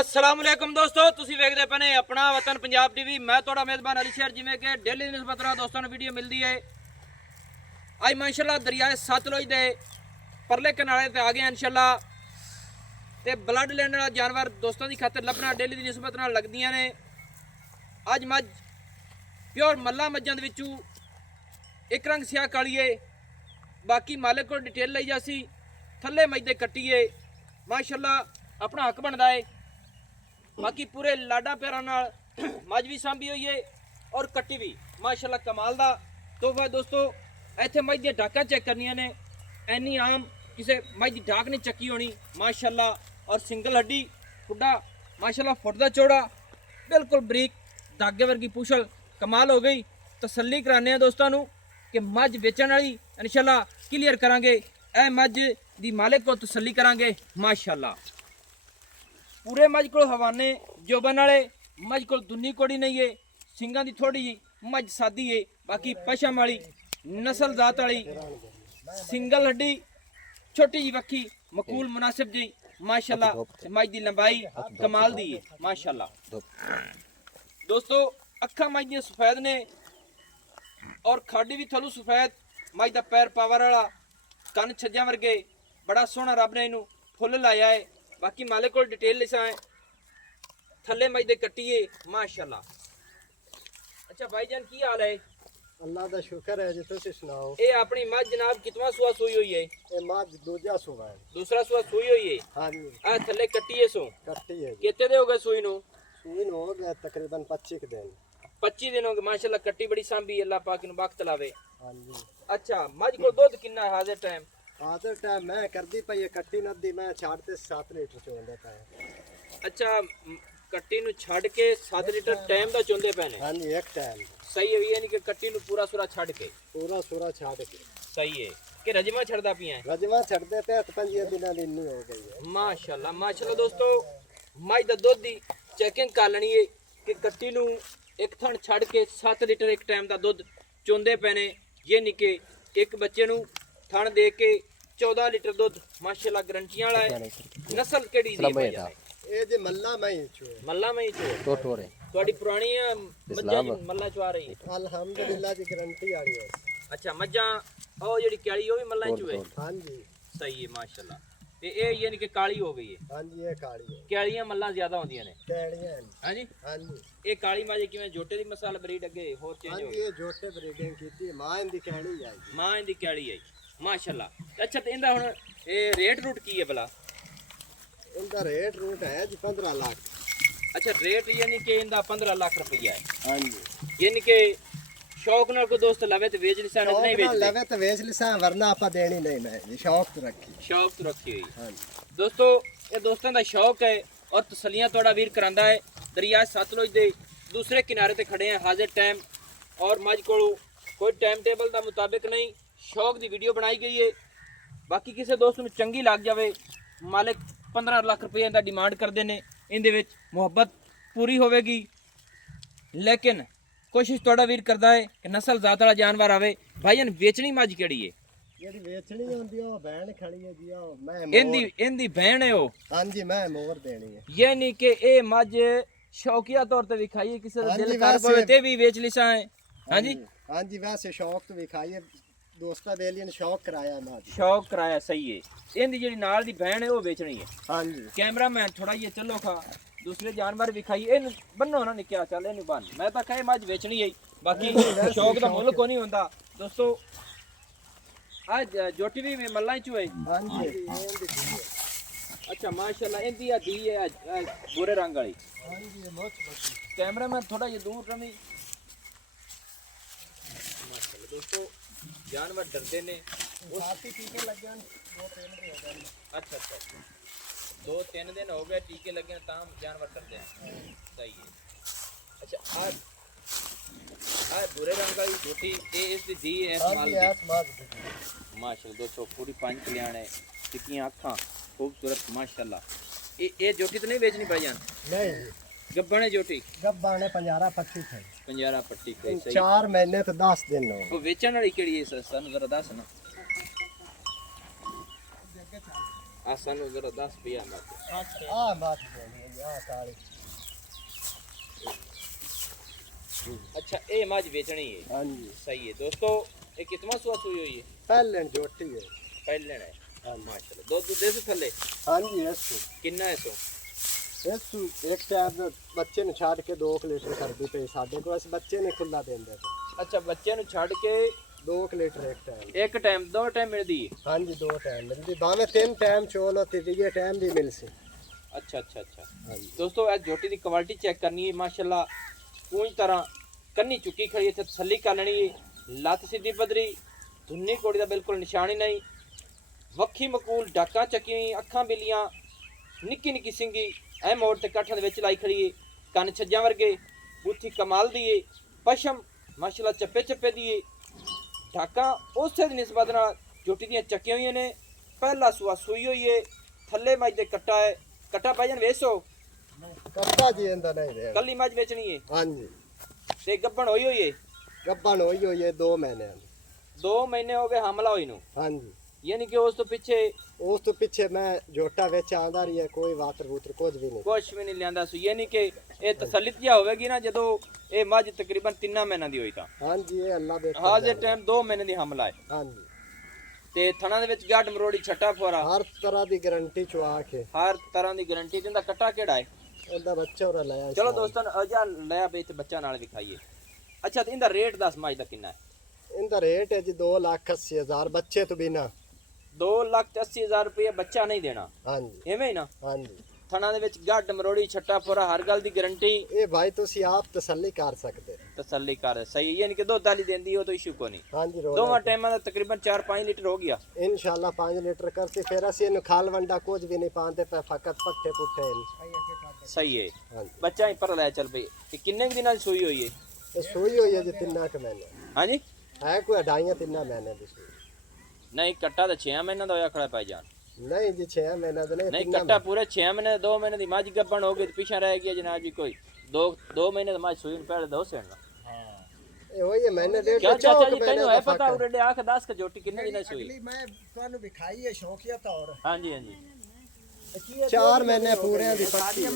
अस्सलामुअलैकुम दोस्तों, तुसी वेखदे पे ने अपना वतन पंजाब टीवी। मैं थोड़ा मेजबान अली शेर जिमें कि डेली न्यूज़ पत्र दोस्तों वीडियो मिलती है। आज माशाल्लाह दरियाए सतलुज के परले किनारे ते आ गए इंशाल्लाह। ते ब्लड लेने वाला जानवर दोस्तों की खातर लभना डेली की निस्बत नाल लगदियां ने। अज मझ प्योर मल्ला मज्जां दे विचों एक रंग स्याह काली है, बाकी मालिक को डिटेल लई जासी। थल्ले मज दे कट्टीए माशाल्लाह अपना हक बनता है। बाकी पूरे लाडा प्यारा नाल मज भी सांभी हुई है और कट्टी भी माशाल्लाह कमाल दा तोहफा दोस्तों। इत्थे मज दी ढाकां चेक करनियां ने, एनी आम किसी मज दी ढाक नहीं चक्की होनी माशाल्लाह। और सिंगल हड्डी खुड्डा माशाल्लाह फुट दा चौड़ा, बिल्कुल बरीक धागे वर्गी पूछल कमाल हो गई। तसल्ली कराने दोस्तों नूं कि मज बेचण वाली इंशाल्लाह क्लीयर करांगे। ए मज दी मालिक को तसल्ली करांगे माशाल्लाह। पूरे मज को हवाने जोबन वाले मज को दुनी कोड़ी नहीं है, सिंगां दी थोड़ी जी मज सादी है। बाकी पशम वाली नस्ल जात वाली सिंगल हड्डी छोटी जी वक्खी मकूल मुनासिब जी माशाल्लाह। मज दी लंबाई कमाल दी है माशाल्लाह दोस्तों। अखा मज दी सफेद ने और खाडी भी थलू सफेद। मज दा पैर पावर वाला, कन छज्जा वर्गे, बड़ा सोहना रब ने इनू फुल लाया है। बाकी मालिक को डिटेल लिखा है। थले मज दे कट्टीए माशाल्लाह। अच्छा भाईजान की हाल है? अल्लाह दा शुक्र है जी, तुसी सुनाओ। ये अपनी मज जनाब कितना सुआ सुई हुई है? ये मज दूजा सुबह है। दूसरा सुआ सुई हुई है। हाँ जी आ थले कट्टीए सो कट्टी है जी। कितने दे हो गए सुई नु? सुई हो गया तकरीबन 25 दिन। 25 दिन हो गए माशाल्लाह। कट्टी बड़ी सांभी, अल्लाह पाक नु बख्त लावे। हाँ जी। अच्छा मज को दूध कितना है हाजिर टाइम? आधे टाइम मैं कर दी पई कट्टी नदी मैं छाड़ते 7 लीटर चोंदे पे। अच्छा कट्टी नु छड़ के 7 लीटर टाइम दा चोंदे पे ने? हाँ जी एक टाइम सही है, यानी कि कट्टी नु पूरा सुरा छड़ के पूरा सूरा छाड़ के। सही है कि रजमा छड़दा पिया है? रजमा छड़दे पे 5 दिनां दी नहीं हो गई है माशाल्लाह माशाल्लाह दोस्तों। मज दा दुध दी चेकिंग कर लेनी है कि कट्टी नु एक थण छड़ के 7 लीटर एक टाइम दा दुध चोंदे पैने। ये नहीं कि एक बच्चे नु थण दे के 14 लीटर दुध माशाल्लाह गारंटियां वाला है। नस्ल केड़ी दी है? ये जे मल्ला मैं चो मल्ला में ही चो टोटोरे ਤੁਹਾਡੀ ਪੁਰਾਣੀ ਮੱਝਾਂ ਜੀ ਮੱਲਾ ਚਵਾ ਰਹੀ ਹੈ? अल्हम्दुलिल्लाह जी गारंटी आ रही है। ਅੱਛਾ ਮੱਝਾਂ ਉਹ ਜਿਹੜੀ ਕਾਲੀ ਉਹ ਵੀ ਮੱਲਾਂ ਚ ਹੋਏ? हाँ जी ਸਹੀ ਹੈ ਮਾਸ਼ਾਅੱਲਾ। ਤੇ ਇਹ ਯਾਨੀ ਕਿ ਕਾਲੀ ਹੋ ਗਈ ਹੈ। हाँ जी ये काली है। ਕਾਲੀਆਂ ਮੱਲਾਂ ਜ਼ਿਆਦਾ ਹੁੰਦੀਆਂ ਨੇ? कैड़ियां हैं। ਹਾਂਜੀ। हाँ जी ਇਹ ਕਾਲੀ ਮਾਜੇ ਕਿਵੇਂ ਜੋਟੇ ਦੀ ਮਸਾਲ ਬਰੀਡ ਅੱਗੇ ਹੋਰ हाँ ਚੇਂਜ ਹੋ जी ਗਈ? ये जोटे ब्रीडिंग की मां दी कैड़ी आई। ਮਾਂ ਇਹਦੀ ਕਾਲੀ ਆਈ ਮਾਸ਼ਾਅੱਲਾ। ਅੱਛਾ ਤੇ ਇਹਦਾ ਹੁਣ ਇਹ ਰੇਟ ਰੂਟ ਕੀ ਹੈ ਭਲਾ? इनका रेट रूट है जी 15 लाख। अच्छा रेट यानी कि इनका 15 लाख रुपया है। हाँ जी यानी कि शौक नाल कोई दोस्त लवे तो बेच लिसा नहीं बेच लवे तो बेच लिसा, वरना आपा देनी नहीं मैं जी शौक तो रखी। शौक तो रखी हुई। हाँ जी दोस्तों ये दोस्तों का शौक है और तसलियां थोड़ा वीर करांदा है। दरिया सतलुज दे दूसरे किनारे ते खड़े हैं हाजिर टाइम। और मज को कोई टाइम टेबल का मुताबिक नहीं, शौक की वीडियो बनाई गई है। बाकी किसी दोस्त में चंगी लग जाए, मालिक 15 लाख रुपये का डिमांड करते हैं। इहदे विच मुहब्बत पूरी होगी, लेकिन कोशिश थोड़ा वीर करता है कि नस्ल जात वाला जानवर आवे। भाईजान बेचनी मज केड़ी है? ये बेचनी होंदी ओ बहन खड़ी है जी। ओ मैं इहदी बहन है। हाँ जी मैं मोर देनी है। ये नहीं कि ए मज शौकिया तौर पर विखाई किसी हाँ दिल जी, कर वैसे- पवे ते भी बेच लिसा है। हाँ जी हाँ जी वैसे शौक तो विखाई है, दोस्ता बेलियन शौक कराया मैं। शौक कराया सही है। इहदी जेड़ी नाल दी बहन है वो बेचनी है। हाँ जी कैमरामैन थोड़ा ये चलो खा दूसरे जानवर विखाई इन बनो ना निक्या चल इन बन। मैं तो कहे मज बेचनी है, बाकी शौक का मुल को नहीं होंदा दोस्तों। आज जोटी भी मल्ला च हुए। हाँ जी ये इनदी धी है। अच्छा माशाल्लाह इनदी दी है बुरे रंग वाली। हाँ जी ये मोच बड़ी। कैमरामैन थोड़ा ये दूर रमी। माशाल्लाह दोस्तों जानवर डरते ने। साथी टीके लग गए 2-3 दिन हो गए। अच्छा अच्छा 2-3 दिन हो गए टीके लगे ताम जानवर डरते हैं। सही है। अच्छा आज बुरे रंग वाली छोटी ये इसकी दी है हाँ इस्तेमाल जी दी। ऐस माज माशाल्लाह दोस्तों पूरी 5 कल्याण है, टिक्कियां अखां खूबसूरत माशाल्लाह। ये जोटी तो नहीं बेचनी भाईजान? नहीं गब्बन है जोटी? गब्बा ने 50 पट्टी थे। पंजारा पट्टी कोई सही। 4 महीने तो 10 दिन हो। वो बेचण वाली केड़ी है? सानू जरा दस ना। ਆ ਸਾਨੂੰ ਜ਼ਰਾ 10 ਪਿਆ ਮੱਝ ਆ ਬਾਤ ਦੇਣੀ ਆ ਕਾਲੀ। अच्छा ये मज बेचनी है। हाँ जी सही है दोस्तों। ये कितना सुआ सुई हुई है? पहले जोटी है। पहले है। हाँ माशाल्लाह। दूध दे से थले? हाँ जी ऐसो। कितना है सो? ऐसो एक टाइम बच्चे ने छाड़ के 2 लीटर कर दी पे साडे को, ऐसे बच्चे ने खुला देंदे थे। अच्छा बच्चे ने छाड़ के 2 लीटर एक टाइम। एक टाइम 2 टाइम मिलदी है? हाँ जी 2 टाइम मिलदी, भावे 3 टाइम चोल होती थी, ये टाइम भी मिल सी। अच्छा अच्छा अच्छा। हाँ जी दोस्तों आज झोटी की क्वालिटी चेक करनी है माशाल्लाह पूरी तरह कन्नी चुकी खड़ी है, तसल्ली कर लेनी है, लत सीधी पदरी, धुन्नी कोड़ी का बिल्कुल निशानी नहीं, वक्खी मकूल डाका चकी हुई, अखां बिलियां, निक्की निक्की सिंगी ऐ मोड़ ते कट्ठां दे विच लाई खड़ी है, कन छज्जां वर्गे, बूथी कमाल दी है, पशम माशाल्लाह चप्पे चप्पे दी है, डाका उसे दी निस्बत नाल झोटी दियां चक्कियां हुई ने, पहला सुआ सुई हुई है, थल्ले मज दे कट्टा है, कट्टा भाईजान वेचो? कट्टा जी इंदा नहीं रहे। कल्ली मज बेचनी है? हाँ जी ते गब्बन होई हुई है? गब्बन होई हुई है 2 महीने। 2 महीने हो गए हमला हुई नु? हाँ जी यानी कि उस तो पीछे मैं जोटा वेच आंदा रही है, कोई वातर वूतर कुछ भी नहीं, कुछ भी नहीं लियांदा सु, यानी कि ये तसल्ली जिहा होवेगी ना जदों ये मझ तकरीबन 3 महीना दी होई तां। हाँ जी ये अल्लाह बेटा हाजिर टाइम 2 महीने दी हमला है। हाँ जी ते थणा दे विच गड मरोड़ी छट्टा फोरा, हर तरह दी गारंटी चुआ के, हर तरह दी गारंटी दिंदा। कट्टा केड़ा है? इंदा बच्चा और लाया। चलो दोस्तों अजा लिया बे ते बच्चा नाल विखाइए। अच्छा ते इंदा रेट दस मझ दा किन्ना है? इनका रेट है जी 2,80,000 बच्चे तो बिना। 2,80,000 रुपये बच्चा नहीं देना? हाँ जी एवें ही ना? हाँ जी थणा दे विच गड मरोड़ी छट्टा फोरा, हर गल दी गारंटी। ये भाई तुसी आप तसल्ली कर सकते। तसल्ली कर सही, यानी कि दुध वाली देंदी हो तो इशू को नहीं। हाँ जी दोवां टाइमां दा तकरीबन 4-5 लीटर हो गया इंशाल्लाह 5 लीटर करते, फिर असि इन्हू खाल वंडा कुछ भी नहीं पाते पे, फकत पट्ठे पुट्ठे इन। सही है। हाँ जी बच्चा ही पर ले चल भाई। ये किन्ने के दिनां दी सूई हुई है? ये सुई हुई है जी 3 महीने। हाँ जी है कोई 2.5-3 महीने की सुई नहीं, कट्टा तो 6 महीने का होया खड़ा है भाईजान। नहीं जी 6 महीने तो नहीं, नहीं 3 कट्टा पूरे 6 महीने, 2 महीने की मझ गब्बन हो गई तो पीछे रह गया जनाब जी कोई 2 महीने तो मझ सूई ने पहले 2 सेना। ये वही है महीने डेढ़ क्या तो चाचा चौक जी महीने तेनू का है पता फर्क है। उरे आख 10 के जोटी किन्ने दिनां सूई? मैं ਤੁਹਾਨੂੰ ਵਿਖਾਈ ਹੈ ਸ਼ੌਕੀਆ ਤੌਰ। हाँ जी हाँ जी 4 महीने पूरे दी पट्टी है।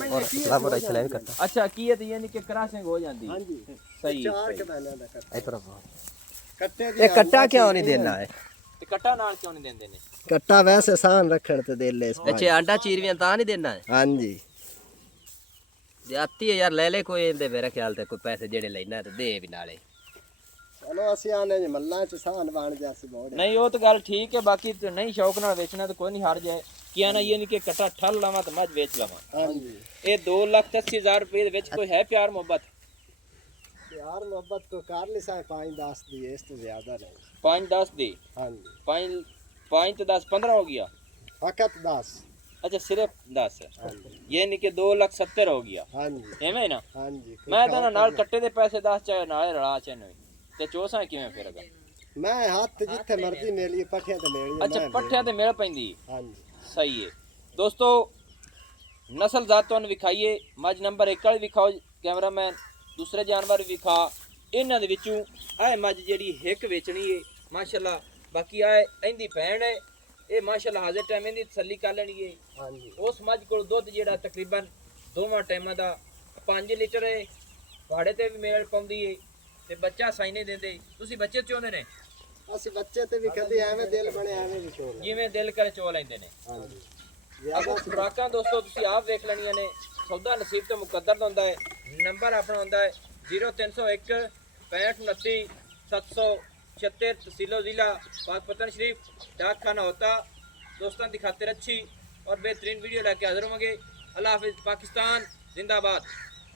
अच्छा की है तो यानी कि क्रॉसिंग हो जाती हाँ है। जी सही 4 है। के महीने का कट्टा। इस तरफ कट्टे ये कट्टा क्यों नहीं देना है? ते कट्टा नाल क्यों नहीं देंदे ने? कट्टा वैसे सान रखण ते दे ले। अच्छे आंडा चीरवियां ता नहीं देना है? हाँ जी जाती है यार, ले ले कोई इंदे मेरे ख्याल ते कोई पैसे जेड़े लेना है तो दे भी नाले। चलो ਅਸੀਂ ਆਨੇ ਜੀ ਮੱਲਾਂ ਚ ਸਾਨ ਬਣ ਜਾਸੀ ਬਹੁਤ। नहीं वो तो गल ठीक है, बाकी तो नहीं शौक नाल बेचना तो कोई नहीं हार जाए। क्या ना ये नहीं कि कट्टा ठल लावा तो मझ बेच लावा। हाँ जी ये 2,80,000 रुपये दे विच कोई है प्यार मोहब्बत? प्यार मोहब्बत को कर ली साए 5-10 दी, इस तो ज्यादा नहीं। 5-10 दी? हाँ जी 5 तो 10 15 हो गया। फकत 10। अच्छा सिर्फ 10 है, हाँ जी ये नहीं कि 2,70,000 हो गया। हाँ जी एवें ना? हाँ जी मैं तो नाल कट्टे दे पैसे 10 चाहे नाले रला चाहे नहीं ते चोसा किवें फिर अगर? मैं हाथ जिथे मर्जी मेली पट्ठियां ते मेली। अच्छा पट्ठियां ते मेल पैंदी? हाँ जी सही है दोस्तों। नस्ल जात तुहानू विखाइए, मझ नंबर 1 वाली विखाओ कैमरामैन, दूसरे जानवर विखा। इन्हां दे विचों आए मझ जेहड़ी हिक वेचनी है माशाल्लाह, बाकी आए इंदी भैन है ये माशाल्लाह हाजिर टाइम इंदी तसल्ली कर लेनी है। हाँ जी उस मझ कोल दुध जेहड़ा तकरीबन दोवां टाइमां दा 5 लीटर है, भाड़े ते भी मेल पाउंदी है ते बच्चा साई नहीं देंदे। तुसी बच्चे चाहुंदे ने? ਅਸੀਂ ਬੱਚੇ ਤੇ ਵੀ ਕਦੇ ਐਵੇਂ ਦਿਲ ਬਣੇ ਐਵੇਂ ਵੀ ਛੋੜ। जिवें दिल करे चो लैंदे ने। हाँ जी अगो खुराकां दोस्तों तुसी आप वेख लेनियां ने, सौदा नसीब तो मुकद्दर दा हुंदा है। नंबर अपना हुंदा है 0301 6529 776, तहसीलो जिला पाकपतन शरीफ, डाकखाना होता। दोस्तों की खातिर अच्छी और बेहतरीन वीडियो लेके हाजिर होंगे। अल्लाह हाफिज़, पाकिस्तान जिंदाबाद।